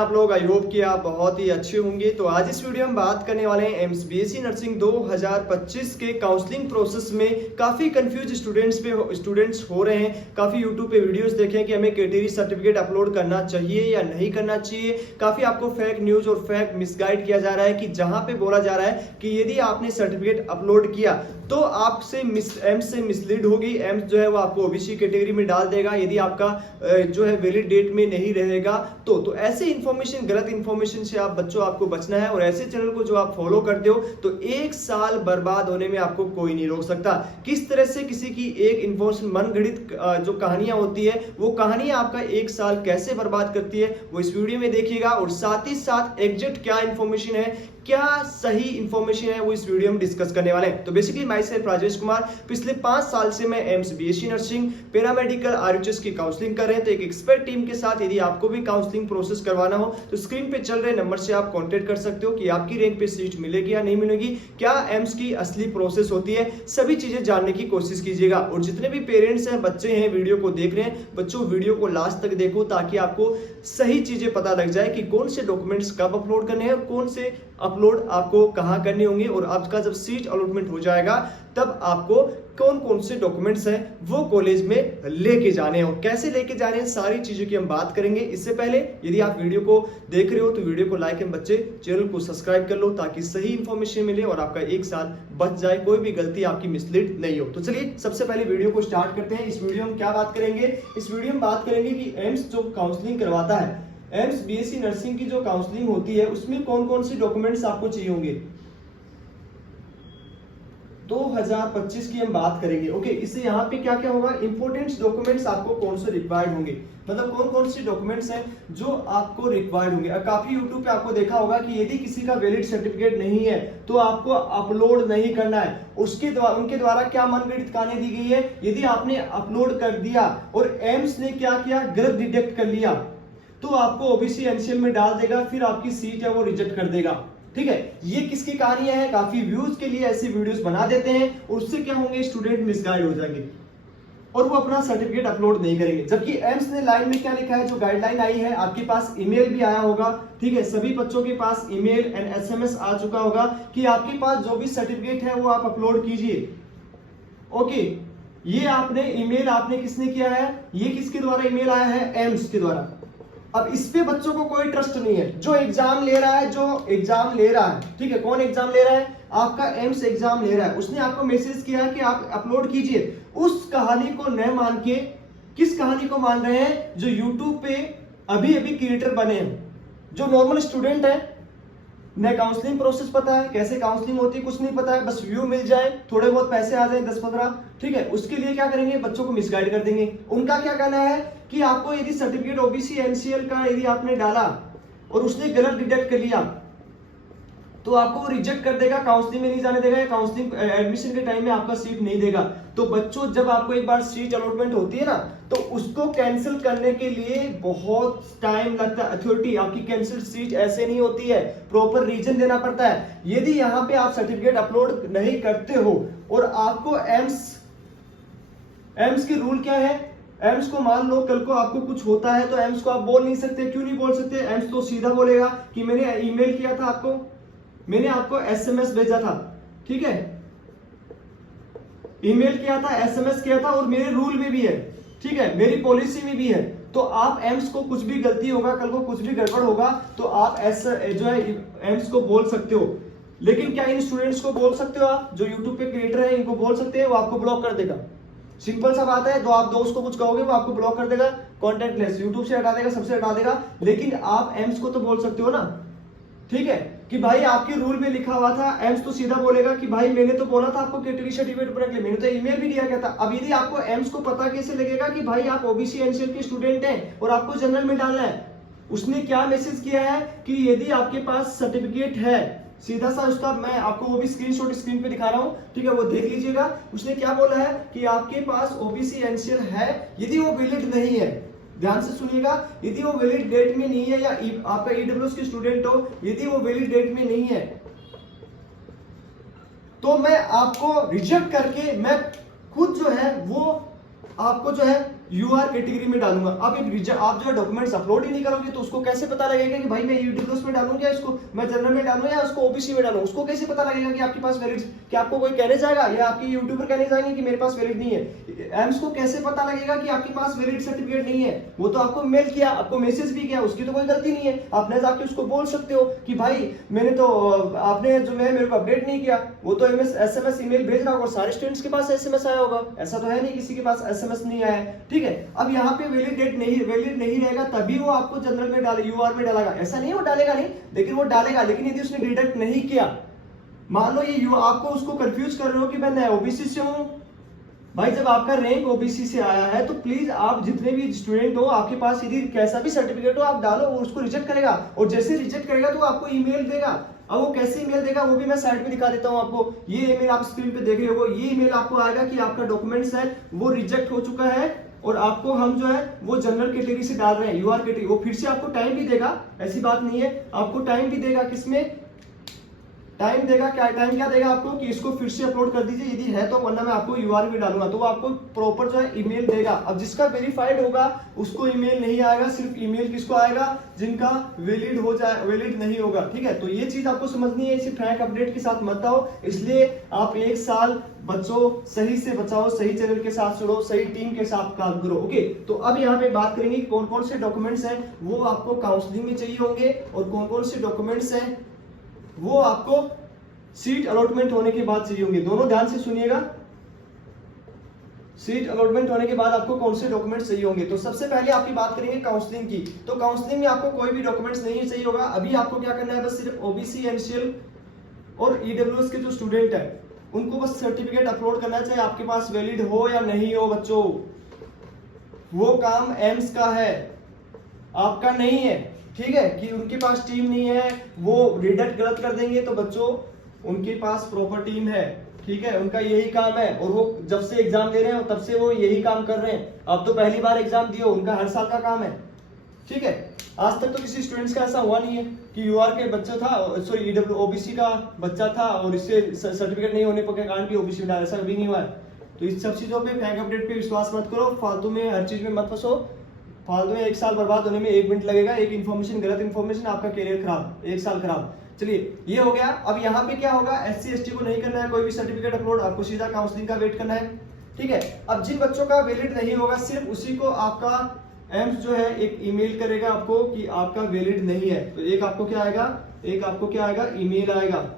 आप लोग? I hope कि आप बहुत ही अच्छे होंगे। तो आज इस वीडियो में बात करने वाले हैं एम्स बीएससी नर्सिंग 2025 के काउंसलिंग प्रोसेस में काफ़ी कंफ्यूज स्टूडेंट्स हो रहे हैं। काफ़ी यूट्यूब पे वीडियोस देखें कि हमें कैटेगरी सर्टिफिकेट अपलोड करना चाहिए या नहीं करना चाहिए। काफ़ी आपको फेक न्यूज़ और फेक मिसगाइड किया जा रहा है कि जहाँ पे बोला जा रहा है कि यदि आपने सर्टिफिकेट अपलोड किया तो आपसे एम्स से मिसलीड होगी। एम्स जो है वो आपको ओबीसी कैटेगरी में डाल देगा यदि आपका जो है वैलिड डेट में नहीं रहेगा। तो ऐसे इन्फॉर्मेशन, गलत इन्फॉर्मेशन से आप बच्चों आपको बचना है। और ऐसे चैनल को जो आप फॉलो करते हो तो एक साल बर्बाद होने में आपको कोई नहीं रोक सकता। किस तरह से किसी की एक इन्फॉर्मेशन मनगढ़ंत जो कहानियां होती है वो कहानियां आपका एक साल कैसे बर्बाद करती है वो इस वीडियो में देखिएगा। और साथ ही साथ एग्जैक्ट क्या इन्फॉर्मेशन है, क्या सही इंफॉर्मेशन है वो इस वीडियो में डिस्कस करने वाले हैं। तो basically my self Rajesh Kumar, पिछले 5 साल से मैं AIIMS BSc nursing paramedical RHS की काउंसलिंग कर रहे हैं। तो एक एक्सपर्ट टीम के साथ यदि आपको भी काउंसलिंग प्रोसेस करवाना हो तो स्क्रीन पे चल रहे नंबर से आप कांटेक्ट कर सकते हो कि आपकी रैंक पे सीट मिलेगी या नहीं मिलेगी, क्या एम्स की असली प्रोसेस होती है, सभी चीजें जानने की कोशिश कीजिएगा। और जितने भी पेरेंट्स हैं, बच्चे हैं, वीडियो को देख रहे हैं, बच्चों वीडियो को लास्ट तक देखो ताकि आपको सही चीजें पता लग जाए कि कौन से डॉक्यूमेंट्स कब अपलोड करने हैं और कौन से अपलोड आपको कहां करने होंगे। और आपका जब सीट अलॉटमेंट हो जाएगा तब आपको कौन कौन से डॉक्यूमेंट्स हैं वो कॉलेज में लेके जाने हो, कैसे लेके जाने हैं, सारी चीजों की हम बात करेंगे। इससे पहले यदि आप वीडियो को देख रहे हो तो वीडियो को लाइक एंड बच्चे चैनल को सब्सक्राइब कर लो ताकि सही इंफॉर्मेशन मिले और आपका एक साल बच जाए, कोई भी गलती आपकी मिसलीड नहीं हो। तो चलिए सबसे पहले वीडियो को स्टार्ट करते हैं। इस वीडियो में क्या बात करेंगे? इस वीडियो में बात करेंगे कि एम्स जो काउंसलिंग करवाता है, एम्स बीएससी नर्सिंग की जो काउंसलिंग होती है उसमें कौन कौन से डॉक्यूमेंट्स आपको चाहिए होंगे। 2025 की हम बात करेंगे। ओके, इससे यहाँ पे क्या क्या होगा, इंपोर्टेंट डॉक्यूमेंट्स आपको कौन से रिक्वायर्ड होंगे, मतलब कौन कौन से डॉक्यूमेंट्स हैं जो आपको रिक्वायर्ड होंगे। काफी यूट्यूब पे आपको देखा होगा कि यदि किसी का वैलिड सर्टिफिकेट नहीं है तो आपको अपलोड नहीं करना है। उनके द्वारा क्या मनगढ़ंत कहानी दी गई है, यदि आपने अपलोड कर दिया और एम्स ने क्या किया, गलत डिटेक्ट कर लिया तो आपको ओबीसी एनसीएल में डाल देगा, फिर आपकी सीट है वो रिजेक्ट कर देगा। ठीक है, ये किसकी कहानियां हैं, काफी व्यूज के लिए ऐसी वीडियोस बना देते हैं और उससे क्या होंगे, स्टूडेंट मिसगाइड हो जाएंगे और वो अपना सर्टिफिकेट अपलोड नहीं करेंगे। जबकि एम्स ने लाइन में क्या लिखा है, जो गाइडलाइन आई है, आपके पास ईमेल भी आया होगा। ठीक है, सभी बच्चों के पास ईमेल एंड एसएमएस आ चुका होगा कि आपके पास जो भी सर्टिफिकेट है वो आप अपलोड कीजिए। ओके, ये आपने ईमेल आपने किसने किया है, ये किसके द्वारा ईमेल आया है, एम्स के द्वारा। अब इस पे बच्चों को कोई ट्रस्ट नहीं है। जो एग्जाम ले रहा है, ठीक है, कौन एग्जाम ले रहा है, आपका एम्स एग्जाम ले रहा है, उसने आपको मैसेज किया है कि आप अपलोड कीजिए। उस कहानी को न मान के किस कहानी को मान रहे हैं, जो यूट्यूब पे अभी अभी क्रिएटर बने हैं, जो नॉर्मल स्टूडेंट है, न काउंसलिंग प्रोसेस पता है, कैसे काउंसलिंग होती है कुछ नहीं पता है, बस व्यू मिल जाए, थोड़े बहुत पैसे आ जाए 10-15, ठीक है, उसके लिए क्या करेंगे, बच्चों को मिसगाइड कर देंगे। उनका क्या कहना है कि आपको यदि सर्टिफिकेट ओबीसी एनसीएल का यदि आपने डाला और उसने गलत डिटेक्ट कर लिया तो आपको रिजेक्ट कर देगा, काउंसलिंग में नहीं जाने देगा, या काउंसलिंग एडमिशन के टाइम में आपका सीट नहीं देगा। तो बच्चों, जब आपको एक बार सीट अलॉटमेंट होती है ना तो उसको कैंसिल करने के लिए बहुत टाइम लगता है। अथॉरिटी आपकी कैंसिल सीट ऐसे नहीं होती है, प्रॉपर रीजन देना पड़ता है। यदि यहाँ पे आप सर्टिफिकेट अपलोड नहीं करते हो और आपको एम्स के रूल क्या है, एम्स को मान लो कल को आपको कुछ होता है तो एम्स को आप बोल नहीं सकते। क्यों नहीं बोल सकते, एम्स तो सीधा बोलेगा कि मैंने ईमेल किया था आपको, मैंने आपको एसएमएस भेजा था, ठीक है, ईमेल किया था, एसएमएस किया था और मेरे रूल में भी है, ठीक है, मेरी पॉलिसी में भी है। तो आप एम्स को कुछ भी गलती होगा, कल को कुछ भी गड़बड़ होगा तो आप जो है एम्स को बोल सकते हो। लेकिन क्या इन स्टूडेंट्स को बोल सकते हो आप, जो यूट्यूब पे क्रिएटर है इनको बोल सकते हैं, वो आपको ब्लॉक कर देगा। सिंपल सा बात है, तो आप दोस्त को कुछ कहोगे वो आपको ब्लॉक कर देगा, कॉन्टेक्ट लेस, यूट्यूब से हटा देगा, सबसे हटा देगा। लेकिन आप एम्स को तो बोल सकते हो ना, ठीक है, कि भाई आपके रूल में लिखा हुआ था। एम्स तो सीधा बोलेगा कि भाई मैंने तो बोला था आपको कैटेगरी सर्टिफिकेट बनाने के लिए, मैंने तो ईमेल भी दिया गया था। अब यदि आपको एम्स को पता कैसे लगेगा कि भाई आप ओबीसी एनसीएल के स्टूडेंट हैं और आपको जनरल में डालना है, उसने क्या मैसेज किया है कि यदि आपके पास सर्टिफिकेट है, सीधा सा उसका मैं आपको वो भी स्क्रीनशॉट स्क्रीन पे दिखा रहा हूं, ठीक है, वो देख लीजिएगा। उसने क्या बोला है कि आपके पास ओबीसी एनसीएल है, यदि वो वैलिड नहीं है, ध्यान से सुनिएगा, यदि वो वैलिड डेट में नहीं है, या आपका ईडब्ल्यूएस के स्टूडेंट हो, यदि वो वैलिड डेट में नहीं है तो मैं आपको रिजेक्ट करके मैं खुद जो है वो आपको जो है यूआर कैटेगरी में डालूंगा। अब आप जो डॉक्यूमेंट्स अपलोड ही नहीं करोगे तो उसको कैसे पता लगेगा कि भाई मैं ईडब्ल्यूएस में डालूं या इसको मैं जनरल में डालूं या उसको ओबीसी में डालूं? उसको कैसे पता लगेगा कि आपके पास वैलिड, कि आपको कोई कहने जाएगा या आपके यूट्यूबर कहने जाएंगे कि मेरे पास वैलिड नहीं है? एम्स को कैसे पता लगेगा कि आपके पास वैलिड सर्टिफिकेट नहीं है? वो तो आपको मेल किया, आपको मैसेज भी किया, उसकी तो कोई गलती नहीं है। आपने जाके उसको बोल सकते हो कि भाई मैंने तो आपने जो है मेरे को अपडेट नहीं किया। वो तो एसएमएस ईमेल भेज रहा होगा, सारे स्टूडेंट्स के पास एसएमएस आया होगा, ऐसा तो है नहीं किसी के पास एसएमएस नहीं आया है, ठीक है। अब यहाँ पे वैलिड नहीं रहेगा तभी वो आपको जनरल में डाले, यूआर में डालेगा। ऐसा नहीं वो डालेगा नहीं, लेकिन वो डालेगा। लेकिन यदि उसने डिडक्ट नहीं किया, मान लो ये आपको उसको कंफ्यूज कर रहे हो कि मैं ओबीसी से हूं, भाई जब आपका रैंक ओबीसी से आया है तो प्लीज आप जितने भी स्टूडेंट हो, आपके पास यदि कैसा भी सर्टिफिकेट हो आप डालो, वो उसको रिजेक्ट करेगा। और जैसे रिजेक्ट करेगा तो आपको ईमेल देगा। अब वो कैसे ईमेल देगा वो भी मैं साइड में दिखा देता हूं आपको। ये ईमेल आप स्क्रीन पे देख रहे हो, ये ईमेल आपको आएगा कि आपका डॉक्यूमेंट्स है वो रिजेक्ट हो चुका है और आपको हम जो है वो जनरल कैटेगरी से डाल रहे हैं, यूआर कैटेगरी। वो फिर से आपको टाइम भी देगा, ऐसी बात नहीं है, आपको टाइम भी देगा। किसमें टाइम देगा? क्या टाइम क्या देगा आपको कि इसको फिर से अपलोड कर दीजिए यदि है तो, वरना मैं आपको यूआर में डालूंगा। तो वो आपको प्रॉपर जो है ईमेल देगा। अब जिसका वेरीफाइड होगा उसको ईमेल नहीं आएगा, सिर्फ ईमेल किसको आएगा? जिनका वैलिड हो जाए, वैलिड नहीं होगा, ठीक है। तो ये चीज आपको समझनी है, इसी फ्रैंक अपडेट के साथ मत आओ। इसलिए आप एक साल बच्चों सही से बचाओ, सही चैनल के साथ जुड़ो, सही टीम के साथ काम करो, ओके। तो अब यहाँ पे बात करेंगे कौन कौन से डॉक्यूमेंट्स हैं वो आपको काउंसलिंग में चाहिए होंगे और कौन कौन से डॉक्यूमेंट्स हैं वो आपको सीट अलॉटमेंट होने के बाद चाहिए होंगे। दोनों ध्यान से सुनिएगा, सीट अलॉटमेंट होने के बाद आपको कौन से डॉक्यूमेंट्स चाहिए होंगे। तो सबसे पहले आपकी बात करेंगे काउंसलिंग की। तो काउंसलिंग में आपको कोई भी डॉक्यूमेंट्स नहीं चाहिए होगा। अभी आपको क्या करना है, बस सिर्फ ओबीसी, एनसीएल और ईडब्ल्यूएस के जो स्टूडेंट है उनको बस सर्टिफिकेट अपलोड करना है, चाहे आपके पास वैलिड हो या नहीं हो। बच्चों वो काम एम्स का है, आपका नहीं है, ठीक है। कि उनके पास टीम नहीं है, वो रिडक्ट गलत कर देंगे, तो बच्चों उनके पास प्रॉपर टीम है, ठीक है। उनका यही काम है और वो जब से एग्जाम दे रहे हैं तब से वो यही काम कर रहे हैं। अब तो पहली बार एग्जाम दिए, उनका हर साल का काम है, ठीक है। आज तक तो किसी स्टूडेंट्स का ऐसा हुआ नहीं है कि यूआर के बच्चा था, सॉरी ईडब्ल्यू ओबीसी का बच्चा था और इससे सर्टिफिकेट नहीं होने के कारण भी ओबीसी में डाला, ऐसा कभी नहीं हुआ है। तो इस सब चीजों पे फ्रैंक अपडेट पे विश्वास मत करो, फालतू में हर चीज में मत फंसो। फालतू में एक साल बर्बाद होने में 1 मिनट लगेगा, एक इन्फॉर्मेशन, गलत इन्फॉर्मेशन, आपका करियर खराब, 1 साल खराब। चलिए ये हो गया। अब यहाँ पे क्या होगा, एससी एसटी को नहीं करना है कोई भी सर्टिफिकेट अपलोड, आपको सीधा काउंसलिंग का वेट करना है, ठीक है। अब जिन बच्चों का वैलिड नहीं होगा सिर्फ उसी को आपका एम्स जो है एक ईमेल करेगा आपको कि आपका वैलिड नहीं है। तो एक आपको क्या आएगा, एक आपको क्या आएगा, ईमेल आएगा।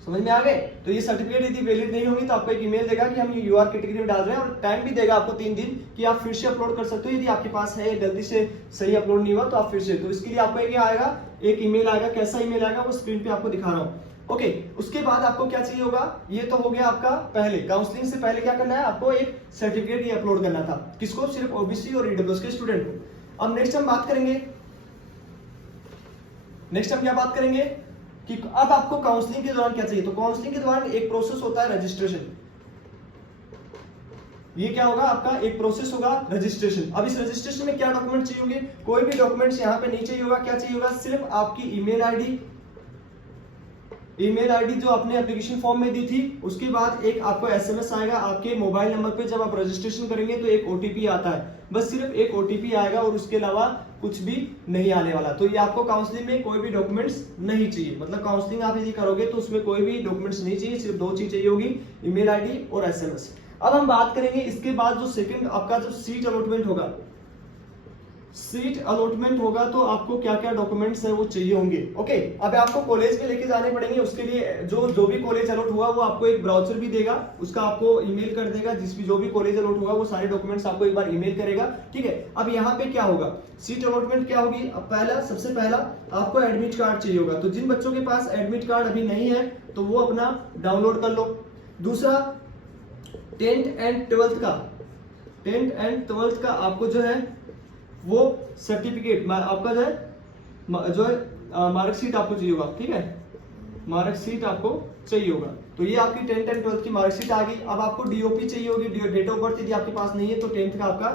समझ में आ गए? तो ये सर्टिफिकेट यदि वैलिड नहीं होगी तो आपको एक ईमेल देगा कि हम ये यूआर कैटेगरी में डाल रहे हैं और टाइम भी देगा आपको 3 दिन कि आप फिर से अपलोड कर सकते हो। यदि आपके पास है गलती से सही अपलोड नहीं हुआ तो आप फिर से, तो इसके लिए आपको एक आएगा, एक ईमेल आएगा। कैसा ईमेल आएगा वो स्क्रीन पे आपको दिखा रहा हूँ, ओके। उसके बाद आपको क्या चाहिए होगा, ये तो हो गया आपका पहले काउंसलिंग से पहले क्या करना है, आपको एक सर्टिफिकेट ये अपलोड करना था। किसको? सिर्फ ओबीसी और ईडब्ल्यूएस के स्टूडेंट को। अब नेक्स्ट हम बात करेंगे, नेक्स्ट हम क्या बात करेंगे कि अब आपको काउंसलिंग के दौरान क्या चाहिए। तो काउंसलिंग के दौरान एक प्रोसेस होता है रजिस्ट्रेशन। ये क्या होगा, आपका एक प्रोसेस होगा रजिस्ट्रेशन। अब इस रजिस्ट्रेशन में क्या डॉक्यूमेंट चाहिए होंगे, कोई भी डॉक्यूमेंट्स यहाँ पे नहीं चाहिए होगा। क्या चाहिए होगा, सिर्फ आपकी ईमेल आईडी, ईमेल आईडी जो आपने एप्लीकेशन फॉर्म में दी थी। उसके बाद एक आपको एसएमएस आएगा आपके मोबाइल नंबर पे, जब आप रजिस्ट्रेशन करेंगे तो एक ओटीपी आता है, बस सिर्फ एक ओटीपी आएगा और उसके अलावा कुछ भी नहीं आने वाला। तो ये आपको काउंसलिंग में कोई भी डॉक्यूमेंट्स नहीं चाहिए, मतलब काउंसलिंग आप यदि करोगे तो उसमें कोई भी डॉक्यूमेंट्स नहीं चाहिए, सिर्फ 2 चीज चाहिए होगी, ईमेल आईडी और एसएमएस। अब हम बात करेंगे इसके बाद जो सेकंड आपका जो सीट अलॉटमेंट होगा, सीट अलॉटमेंट होगा तो आपको क्या क्या डॉक्यूमेंट्स है वो चाहिए होंगे, ओके। अब आपको कॉलेज में लेके जाने पड़ेंगे, उसके लिए जो भी कॉलेज अलॉट हुआ वो आपको एक ब्राउचर भी देगा, उसका आपको ईमेल कर देगा। जो भी कॉलेज अलॉट हुआ वो सारे डॉक्यूमेंट्स आपको एक बार ईमेल करेगा, ठीक है। अब यहाँ पे क्या होगा, सीट अलॉटमेंट क्या होगी। अब सबसे पहला आपको एडमिट कार्ड चाहिए होगा। तो जिन बच्चों के पास एडमिट कार्ड अभी नहीं है तो वो अपना डाउनलोड कर लो। दूसरा 10th एंड 12th का आपको जो है वो सर्टिफिकेट, आपका जो है मार्कशीट आपको चाहिए होगा, ठीक है। मार्कशीट आपको चाहिए होगा। तो ये आपकी 10th एंड 12th की मार्कशीट आ गई। अब आपको डीओपी चाहिए होगी, डेट ऑफ बर्थ यदि आपके पास नहीं है तो 10th का आपका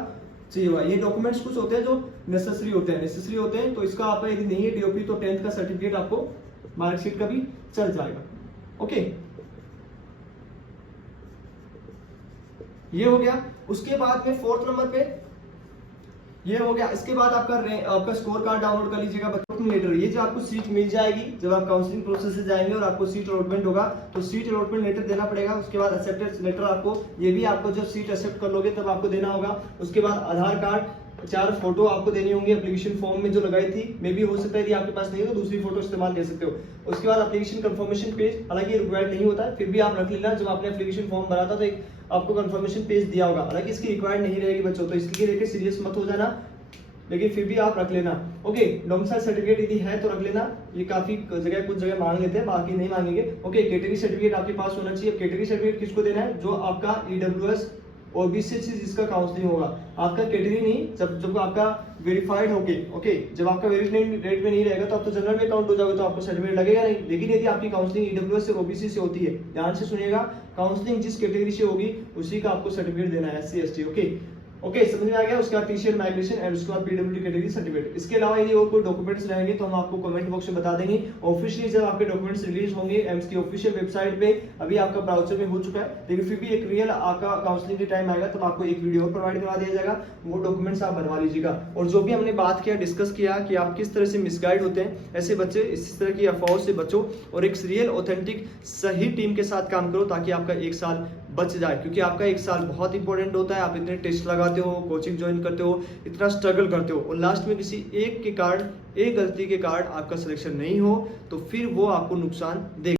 चाहिए होगा। ये डॉक्यूमेंट्स कुछ होते हैं जो नेसेसरी होते हैं, तो इसका आपका यदि नहीं है डीओपी तो 10th का सर्टिफिकेट आपको मार्कशीट का भी चल जाएगा, ओके। ये हो गया। उसके बाद में 4th नंबर पे ये हो गया। इसके बाद आपका स्कोर कार्ड डाउनलोड कर लीजिएगा। लेटर, ये जो आपको सीट मिल जाएगी जब आप काउंसलिंग प्रोसेस से जाएंगे और आपको सीट अलॉटमेंट होगा तो सीट अलॉटमेंट लेटर देना पड़ेगा। उसके बाद एक्सेप्टेंस लेटर आपको, ये भी आपको जब सीट एक्सेप्ट कर लोगे तब आपको देना होगा। उसके बाद आधार कार्ड, 4 फोटो आपको देनी होंगी एप्लीकेशन फॉर्म में जो लगाई थी, मे भी हो सकता है यदि आपके पास नहीं हो तो दूसरी फोटो इस्तेमाल कर सकते हो। उसके बाद एप्लीकेशन कंफर्मेशन पेज, हालांकि रिक्वायर्ड नहीं होता है, फिर भी आप रख लेना। जब आपने एप्लीकेशन फॉर्म भरा था तो एक आपको कंफर्मेशन पेज दिया होगा, हालांकि इसकी रिक्वायर्ड नहीं रहेगी बच्चों, तो इसलिए लेके सीरियस मत हो जाना, लेकिन फिर भी आप रख लेना। ओके, डोमिसाइल सर्टिफिकेट यदि है तो रख लेना, ये काफी जगह कुछ जगह मांग लेते हैं, बाकी नहीं मांगेंगे। ओके, कैटेगरी सर्टिफिकेट आपके पास होना चाहिए। कैटेगरी सर्टिफिकेट किसको देना है? जो आपका ईडब्ल्यूएस ओबीसी से जिसका काउंसलिंग होगा, आपका कैटेगरी नहीं, जब आपका वेरीफाइड होके, ओके, जब आपका वेरीफाइड रेट में नहीं रहेगा तो आप तो जनरल में काउंट हो जाओगे तो आपको सर्टिफिकेट लगेगा नहीं। लेकिन यदि आपकी काउंसलिंग ईडब्ल्यूएस से ओबीसी से होती है, ध्यान से सुनिएगा, काउंसलिंग जिस कैटेगरी से होगी उसी का आपको सर्टिफिकेट देना है, एससी एसटी। ओके, समझ में आ गया। उसके बाद टीसीएल माइग्रेशन एंड उसके बाद पीडब्ल्यूडी कैटेगरी सर्टिफिकेट। इसके अलावा यदि और कोई डॉक्यूमेंट्स रहेंगे तो हम आपको कमेंट बॉक्स में बता देंगे। ऑफिशियली जब आपके डॉक्यूमेंट्स रिलीज होंगे एम्स की ऑफिशियल वेबसाइट पे, अभी आपका ब्राउजर में हो चुका है, लेकिन फिर भी एक रियल आपका काउंसलिंग के टाइम आएगा तब आपको एक वीडियो प्रोवाइड करवा दिया जाएगा, वो डॉक्यूमेंट्स आप बनवा लीजिएगा। और जो भी हमने बात किया, डिस्कस किया कि आप किस तरह से मिसगाइड होते हैं, ऐसे बच्चे इस तरह की अफवाहों से बचो और एक रियल ऑथेंटिक सही टीम के साथ काम करो ताकि आपका 1 साल बच जाए, क्योंकि आपका 1 साल बहुत इंपॉर्टेंट होता है। आप इतने टेस्ट लगाते हो, कोचिंग ज्वाइन करते हो, इतना स्ट्रगल करते हो और लास्ट में किसी एक गलती के कारण आपका सिलेक्शन नहीं हो तो फिर वो आपको नुकसान देगा।